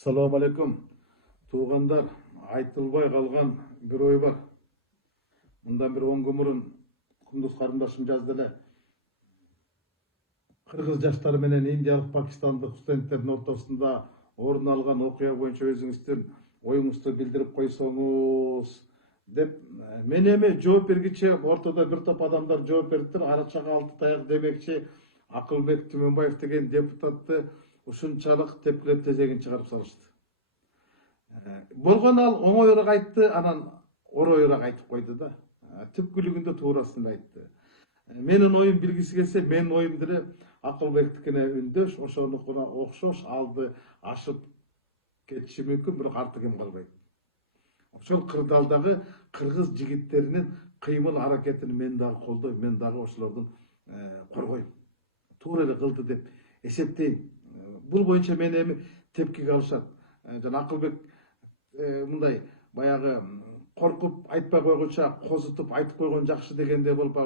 Assalamu alaikum. Туғандар, айтылбай қалған бір ой бар. Мындан бір 10 күн бұрын Құндыз қарындашым жазды эле. Қырғыз жаштары менен индиялық пакистандық студенттердің ортасында орын алған окуя боюнча өзүңүздүн оюңузду билдирип койсоңуз деп мен эми жооп бергиче ортодо бир топ адамдар жооп бериптир. Арачага алты таяк демекчи Акылбек Түмөнбаев деген депутатты ушунчалык тепкилеп тезегин чыгарып салышты. Болгон ал оңоюраак айтты, анан ороюраак айтып койду да. Түпкүлүгүндө туурасын айтты. Менин оюм билгиси келсе, менин оюм деле Акылбектикине үндөш, ошонукуна окшош алды ашып кетиши мүмкүн, бирок арты кем калбайт. Ошол кырдаалдагы кыргыз жигиттеринин кыймыл аракетин мен дагы колдойм, мен дагы ошолордун коргойм. Туура эле кылды деп эсептейм. Бул боюнча мени эми тепкиге алышат. Жана Акылбек мындай баягы коркуп айтпай койгонча козутуп айтып койгон жакшы дегендей болуп,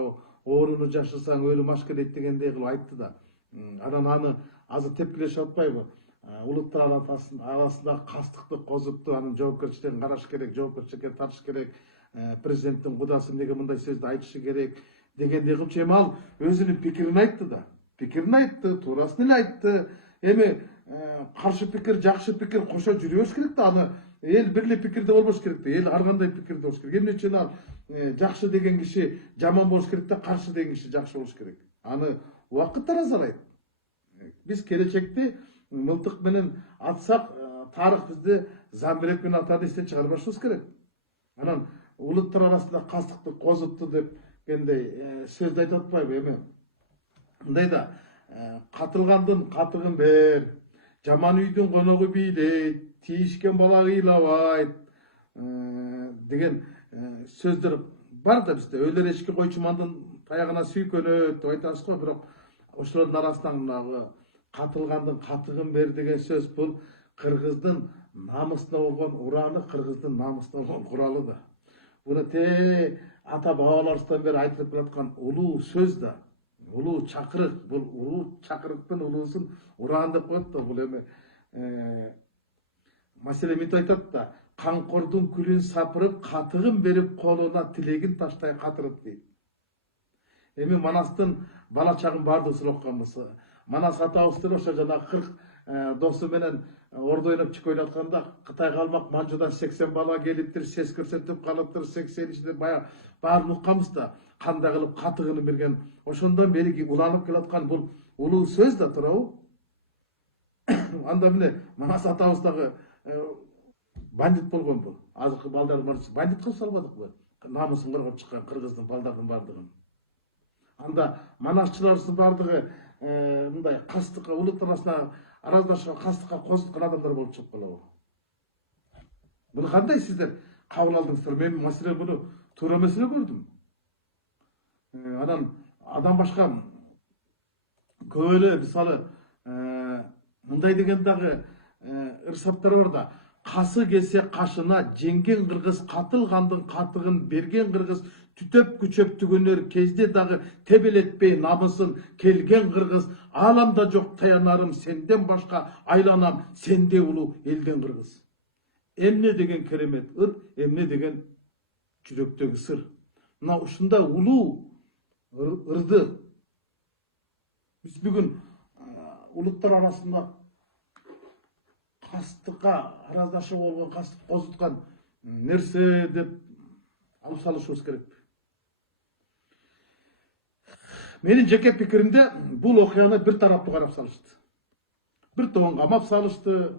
ооруну жашырсаң өлүм аш келет дегендей кылып айтты да. Анан аны азыр тепкилешип атпайбы? Улуттар арасында кастыкты козупту, анын жоопкерчилигин караш керек, жоопкерчиликке тартыш керек, президенттин кудасы эмнеге мындай сөздү айтышы керек дегендей кылып эми ал өзүнүн пикирин айтты да. Пикирин айтты, туурасын эле айтты. Эми каршы пикир, жакшы пикир кошо жүрүбөш керек да, аны эл бирлик пикирде болбош керек да, эл ар кандай пикирде болуш керек. Эмне үчүн ал жакшы деген киши жаман болуш керек да, каршы деген киши жакшы болуш керек. Аны убакыт таразалайт. Биз келечекте мылтык менен атсак, тарых бизди замбирек менен атады эстен чыгарбашыбыз керек. Анан улуттар арасында кастыкты козутту дегендей сөздү айтып атпайбы эми? Мындай да, катылгандын катыгын бер, жаман үйдүн коногу бийлейт, тийишкен бала ыйлабайт деген сөздөр бар да бизде. Өлөр эчки койчумандын таягына сүйкөнөт деп айтасыз го, бирок ошолордун арасынан катылгандын катыгын бер деген сөз бул кыргыздын намысына болгон ураны, кыргыздын намысына болгон куралы да. Буну ата бабаларыбыздан бери айтылып келаткан улуу сөз да. Улуу чакырык, бул улуу чакырыктын улуусун уран деп коет да. Бул эми маселе мынтип айтат да, камкордун күлүн сапырып, катыгын берип, колуна тилегин таштай катырып дейт. Эми Манастын бала чагын баардыгыбыз окуганбыз. Манас атабыз деле ошо жанагы 40 досу менен ордо ойноп чип ойнатканда Кытайга алмак Манжудан 80 бала келиптир, сес көрсөтүп калыптыр, 80 ичинде баарын укканбыз да, кандай кылып катыгын берген. Ошондон бери уланып келаткан бул улуу сөз да туурабы? Анда эмне Манас атабыз дагы бандит болгонбу? Азыркы балдардын баары бандит кылып салбадыкпы? Намысын коргоп чыккан кыргыздын балдардын баардыгын. Анда манасчыларыбыздын баардыгы мындай кастыкка, улуттар арасына араздашкан, кастыкка козуткан адамдар болуп чыгып калабы? Буну кандай сиздер кабыл алдыңыздар? Мен маселе буну туура эмес эле көрдүм. Анан адам башка көп эле мисалы мындай деген дагы ырсаптар бар да. Касы келсе кашына, жеңген кыргыз катылгандын катыгын берген кыргыз түтөп күчөп түгөнөр кезде дагы тебелетпей намысын келген кыргыз ааламда жок таянарым сенден башка айланам сенде улуу элден кыргыз. Эмне деген керемет ыр, эмне деген жүрөктөгү сыр. Мына ушундай улуу ырды биз бүгүн улуттар арасында кастыкка араздашып болгон, кастык козуткан нерсе деп алып салышыбыз керек. Менин жеке пикиримде бул окуяны бир тараптуу карап салышты. Бир тоон камап салышты.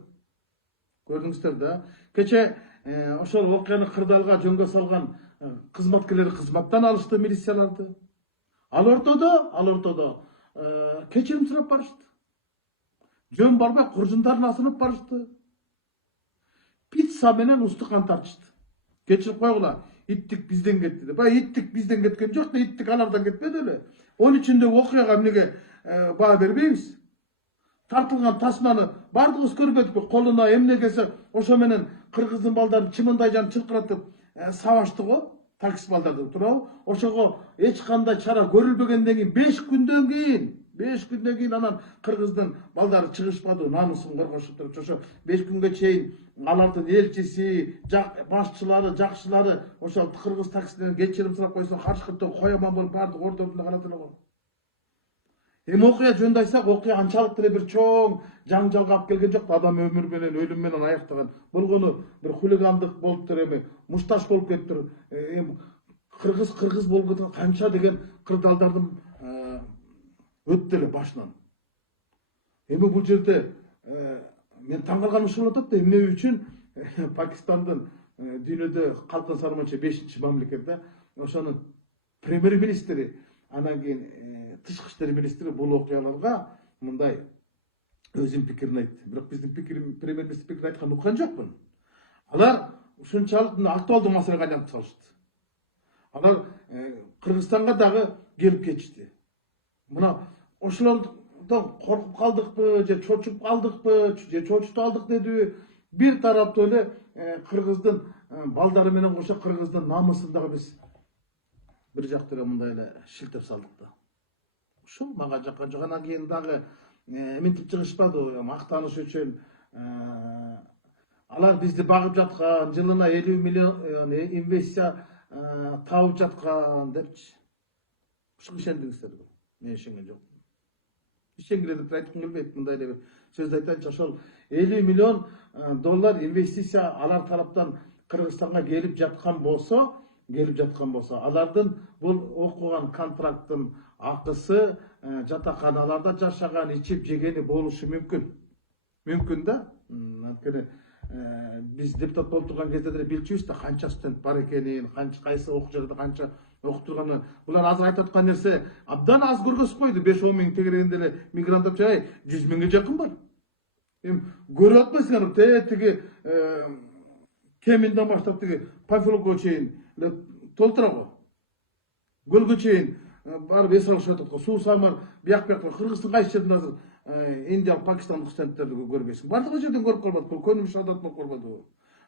Көрдүңүздөр да. Кече ошол окуяны кырдаалга жөнгө салган кызматкерлер кызматтан алышты, милицияларды. Ал ортодо кечирим сурап барышты. Жөн барбай куржундарын асынып барышты. Пицца менен устукан тартышты. Кечирип койгула, иттик бизден кетти деп. Иттик бизден кеткен жок да, иттик алардан кетпеди эле. 13-үндөгү окуяга эмнеге баа бербейбиз? Тартылган тасманы бардыгыбыз көрбөдүкпү? Колуна эмне келсе, ошо менен кыргыздын балдарын чымындай жан чылкыратып сабашты го, таксист балдарды, туурабы? Ошого эч кандай чара көрүлбөгөндөн кийин 5 күндөн кийин 5 күндөн кийин анан кыргыздын балдары чыгышпады, намысын коргошуп туруп. Ошо 5 күнгө чейин алардын элчиси, башчылары, жакшылары ошол кыргыз таксиден кечирим сурап койсо, каршыкыртып кояман болуп баардык ордордун карап эле калды. Эми окуя жөнүндө айтсак, окуя анчалык деле бир чоң жаңжалга алып келген жок. Адам өмүр менен, өлүм менен аяктаган. Болгону бир хулигандык болуптур, эми мушташ болуп кетиптир. Эми кыргыз болуп кеткен канча деген кырдаалдардын өттү эле башынан. Эми бул жерде мен таң калганым ушул атат да, эмне үчүн Пакистандын дүйнөдө калкын саны боюнча 5-чи мамлекет да, ошонун премьер-министри, анан кийин тышкы иштер министри бул окуяларга мындай өзүнүн пикирин айтты. Бирок биздин премьер-министр пикирин айтканын уккан жокмун. Алар ушунчалык актуалдуу маселеге айлантып салышты. Алар Кыргызстанга дагы келип кетишти. Мына ошолордон коркуп калдыкпы, же чочуп калдыкпы, же чочутуп алдык дедиби? Бир тараптуу эле кыргыздын балдары менен кошо кыргыздын намысын дагы биз бир жакта эле мындай эле шилтеп салдык да. Ушул мага жаккан жок. Анан кийин дагы эминтип чыгышпады, мактаныш үчүн алар бизди багып жаткан, жылына 50 миллион инвестиция табып жаткан депчи. Ушуга ишендиңиздерби? Мен ишенген жокмун. Ишенгиле деп айткым келбейт, мындай эле сөз айтайынчы, ошол 50 миллион доллар инвестиция алар тараптан Кыргызстанга келип жаткан болсо, алардын бул окуган контракттын акысы, жатаканаларда жашаган, ичип жегени болушу мүмкүн. Мүмкүн да. Анткени биз депутат болуп турган кезде деле билчүбүз да, канча студент бар экенин, кайсы окуу жайда канча окуп турганын. Булар азыр айтып аткан нерсе абдан аз көргөзүп койду. 5-10 миң тегерегенде эле мигрант деп жай 100 миңге жакын бар. Эми көрүп атпайсыңарбы, тиги Кеминден баштап тиги Панфиловго чейин толтура го. Көлгө чейин барып эс алышып атат го. Суу самар бияк Кыргыздын кайсы жеринде азыр Индия, Пакистандык студенттерди көрбөйсүң. Бардык жерден көрүп калбадык. Бул көнүмүш адат болуп калбадыбы?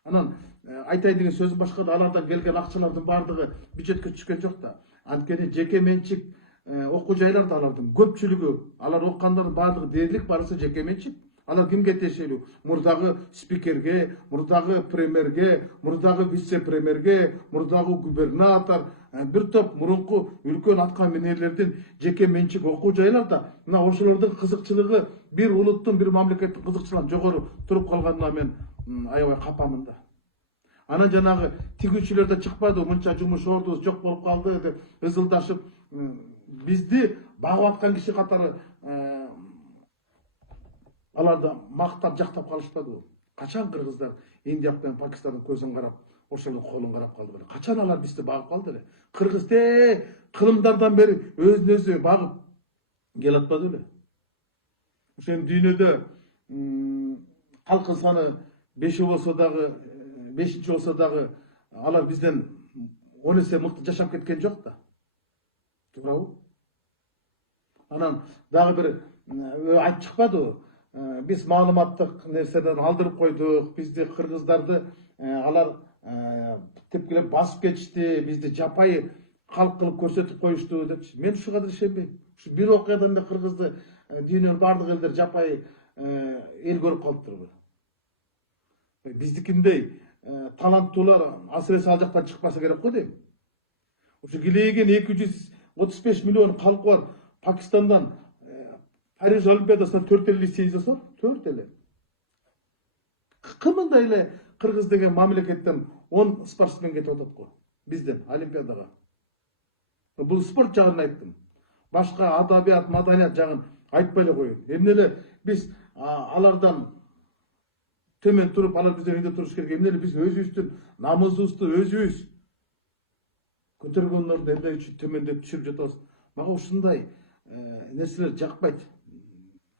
Анан айтайын деген сөзүм башка да, алардан келген акчалардын бардыгы бюджетке түшкөн жок да. Анткени жеке менчик окуу жайларда алардын көпчүлүгү, алар окугандардын бардыгы дээрлик барысы жеке менчик. Алар кимге тиешелүү? Мурдагы спикерге, мурдагы премьерге, мурдагы вице-премьерге, мурдагы губернатор, бир топ мурунку үлкөн атка минерлердин жеке менчик окуу жайларда. Мына ошолордун кызыкчылыгы, бир улуттун, бир мамлекеттин кызыкчылыгынан жогору туруп калганына мен аябай капамын да. Анан жанагы тигүүчүлөр да чыкпады, мынча жумуш ордубуз жок болуп калды деп ызылдашып, бизди багып аткан киши катары аларды мактап, жактап калышпады. Качан кыргыздар Индия менен Пакистандын көзүн карап, ошолордун колун карап калды беле? Качан алар бизди багып калды эле? Кыргыз кылымдардан бери өзүн өзү багып келатпады беле? Ошол дүйнөдө калкын саны 5 болсо дагы, 5-чи болсо дагы алар бизден 10 эсе мыкты жашап кеткен жок да. Туурабы? Анан дагы бир айтып чыкпадыбы? Биз маалыматтык нерседен алдырып койдук, бизди кыргыздарды алар тепкилеп басып кетишти, бизди жапайы калк кылып көрсөтүп коюшту депчи. Мен ушуга да ишенбейм. Ушу бир окуядан эле кыргызды дүйнөнүн бардык элдер жапайы эл көрүп калыптырбы? Биздикиндей таланттуулар асыресе ал жактан чыкпаса керек го дейм. Ушу килейген 235 миллион калкы бар Пакистандан Париж Олимпиадасына 4 эле лицензия сор, 4 эле. Кымындай эле Кыргыз деген мамлекеттен 10 спортсмен кетип атат го бизден Олимпиадага. Бул спорт жагын айттым. Башка адабият, маданият жагын айтпай эле коеюн. Эмне эле биз алардан төмен туруп, алар бизден үйдө туруш керек. Эмне эле биз өзүбүздүн намысыбызды өзүбүз көтөргөн ордун эмне үчүн төмөндөп түшүрүп жатабыз? Мага ушундай нерселер жакпайт.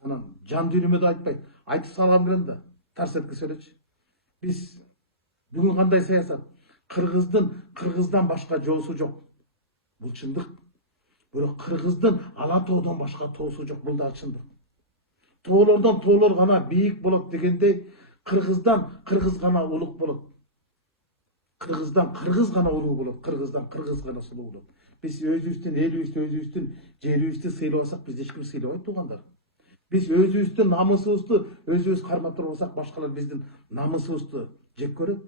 Анан жан дүйнөмө да айтпайт. Айтып салгам келем да, тарс эткисе элечи. Биз бүгүн кандай саясат? Кыргыздан башка жоосу жок. Бул чындык. Бирок кыргыздын ала тоодон башка тоосу жок, бул да чындык. Тоолордон тоолор гана бийик болот дегендей, кыргыздан кыргыз гана улук болот. Кыргыздан кыргыз гана улуу болот, кыргыздан кыргыз гана сулуу болот. Biz özübüздün elibизди, özüбүздүн жерибизди сыйлабасак, бизди эч ким сыйлабайт туугандар. Biz özübүздүн намысыбызды өзүбүз кармап турбасак, башкалар биздин намысыбызды жек көрөт.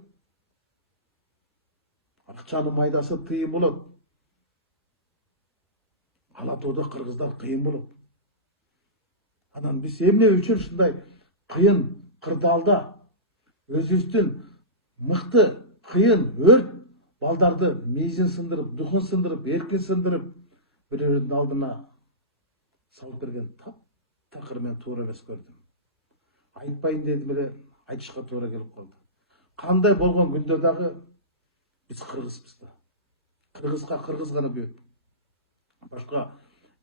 Акчанын майдасы тыйын болот. Ала Тоодо кыргыздар кыйын болот. Анан биз эмне үчүн ушундай кыйын кырдаалда өзүбүздүн мыкты кыйын өрт балдарды мээзин сындырып, духун сындырып, эркин сындырып, бирөөрүнүн алдына салып берген такыр мен туура эмес көрдүм. Айтпайын дедим эле, айтышка туура келип калды. Кандай болгон күндө дагы биз кыргызбыз да. Кыргызга кыргыз гана күйөт. Башка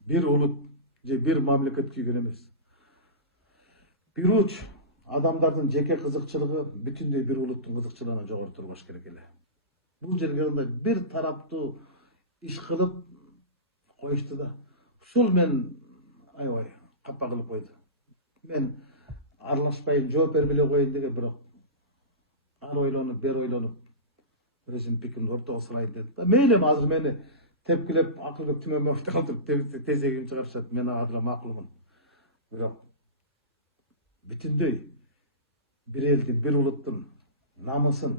бир улут же бир мамлекет күйгөн эмес. Бир уч адамдардын жеке кызыкчылыгы бүтүндөй бир улуттун кызыкчылыгынан жогору турбаш керек эле. Бул жерге андай бир тараптуу иш кылып коюшту да. Ушул мен аябай капа кылып койду. Мен аралашпайын, жооп бербей эле коеюн деген, бирок ар ойлонуп, бери ойлонуп, өзүмдүн пикиримди ортого салайын дедим. Мейли азыр мени тепкилеп Акылбек Түмөнбаевди калтырып тезегин чыгарышат. Мен ага макулмун. Бирок бүтүндөй бир элдин, бир улуттун намысын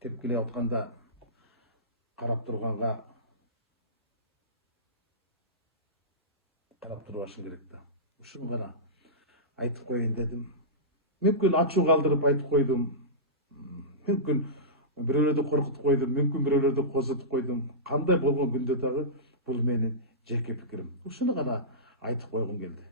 тепкилеп атканда карап турганга карап турбашың керек да. Ушуну гана айтып коеюн дедим. Мүмкүн ачуу калтырып айтып койдум. Мүмкүн бирөөлөрдү коркутуп койдум, мүмкүн бирөөлөрдү козутуп койдум. Кандай болгон күндө дагы бул менин жеке пикирим. Ушуну гана айтып койгум келди.